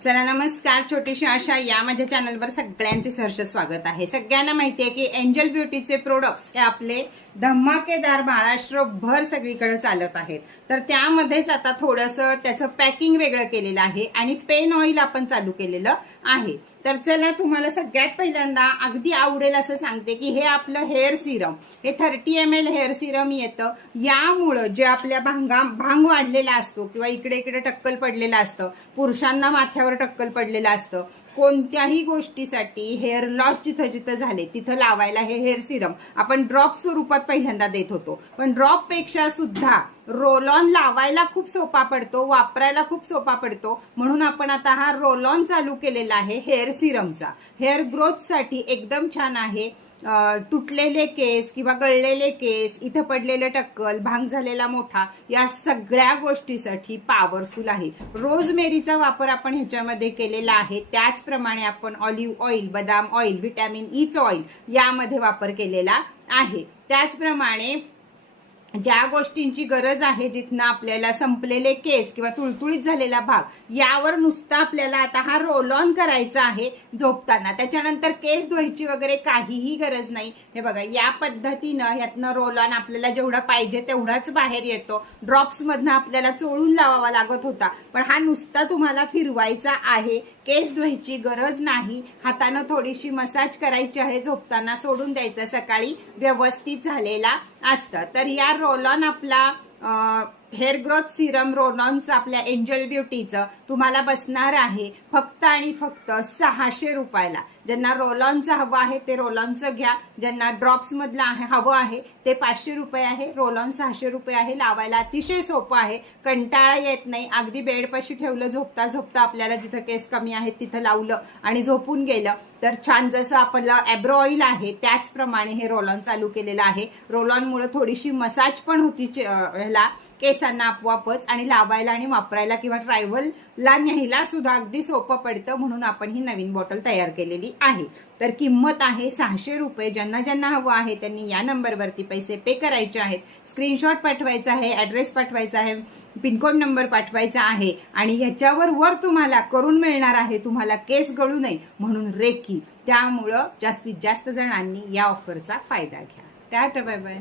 चला नमस्कार, छोटीशी आशा या माझ्या चॅनलवर सगळ्यांचे सहर्ष स्वागत आहे। सगळ्यांना माहिती आहे की एंजल ब्युटीचे प्रोडक्ट्स हे आपले धमाकेदार महाराष्ट्रभर सगळीकडे चालत आहेत। तर त्यामध्येच आता थोडंसं त्याचं पॅकिंग वेगळं केलेलं आहे आणि पेन ऑइल आपण चालू केलेलं आहे। तर चला तुम्हाला सगळ्यात पहिल्यांदा अगदी आवडेल असं सांगते की हे आपलं हेअर सिरम, हे 30 ml हेअर सिरम येतं। यामुळे जे आपल्या भांग वाढलेला असतो किंवा इकडे इकडे टक्कल पडलेलं असतं, पुरुषांना माथ्यावर टक्कल पडलेलं असतं, कोणत्याही गोष्टीसाठी हेअर लॉस जिथं जिथं झाले तिथं लावायला हे हेअर सिरम आपण ड्रॉप स्वरूपात पहिल्यांदा देत होतो, पण ड्रॉप पेक्षा सुद्धा रोल ऑन लावायला खूप सोपा पडतो, वापरायला खूप सोपा पडतो, म्हणून आपण आता हा रोल ऑन चालू केलेला आहे हेअर सिरमचा। हेअर ग्रोथ साठी एकदम छान आहे। तुटलेले केस किंवा गळलेले केस, इथं पडलेले टक्कल, भांग झालेला मोठा, या सगळ्या गोष्टीसाठी पॉवरफुल आहे। रोजमेरीचा वापर आपण ह्याच्यामध्ये केलेला आहे। त्याचप्रमाणे आपण ऑलिव्ह ऑइल, बदाम ऑइल, व्हिटॅमिन ईचं ऑइल यामध्ये वापर केलेला आहे। त्याचप्रमाणे ज्या गोष्टींची गरज आहे, जिथनं आपल्याला संपलेले केस किंवा तुळतुळीत झालेला भाग, यावर नुसता आपल्याला आता हा रोल ऑन करायचा आहे झोपताना। त्याच्यानंतर केस धुवायची वगैरे काहीही गरज नाही। हे बघा, या पद्धतीनं यातनं रोल ऑन आपल्याला जेवढा पाहिजे तेवढाच बाहेर येतो। ड्रॉप्स मधनं आपल्याला चोळून लावावा लागत होता, पण हा नुसता तुम्हाला फिरवायचा आहे, केस धुवायची गरज नाही। हातानं थोडीशी मसाज करायची आहे, झोपताना सोडून द्यायचं, सकाळी व्यवस्थित झालेला असतं। तर या रोल ऑन आपला हेअर ग्रोथ सिरम रोल ऑनचं आपल्या एंजल ब्युटीचं तुम्हाला बसणार आहे फक्त आणि फक्त 600 रुपयाला। ज्यांना रोल ऑनचं हवं आहे ते रोल ऑनचं घ्या, ज्यांना ड्रॉप्स मधलं हवं आहे ते 500 रुपये आहे, रोल ऑन 600 रुपये आहे। लावायला अतिशय सोपं आहे, कंटाळा येत नाही। अगदी बेडपाशी ठेवलं, झोपता झोपता आपल्याला जिथं केस कमी आहेत तिथं लावलं आणि झोपून गेलं तर छान। जसं आपलं एब्रो ऑइल आहे त्याचप्रमाणे हे रोल ऑन चालू केलेलं आहे। रोल ऑन मुळे थोडीशी मसाज पण होती ह्याला केसांना आपोआपच, आणि लावायला आणि वापरायला किंवा ट्रॅव्हलला न्यायला सुद्धा अगदी सोपं पडतं, म्हणून आपण ही नवीन बॉटल तयार केलेली आहे। तर किंमत आहे 600 रुपये। ज्यांना ज्यांना हवं आहे त्यांनी या नंबरवरती पैसे पे करायचे आहेत, स्क्रीनशॉट पाठवायचा आहे, ॲड्रेस पाठवायचा आहे, पिनकोड नंबर पाठवायचा आहे, आणि ह्याच्यावर तुम्हाला करून मिळणार आहे तुम्हाला केस गळू नये म्हणून रेकी। त्यामुळं जास्तीत जास्त जणांनी या ऑफरचा फायदा घ्या। Tata, bye bye.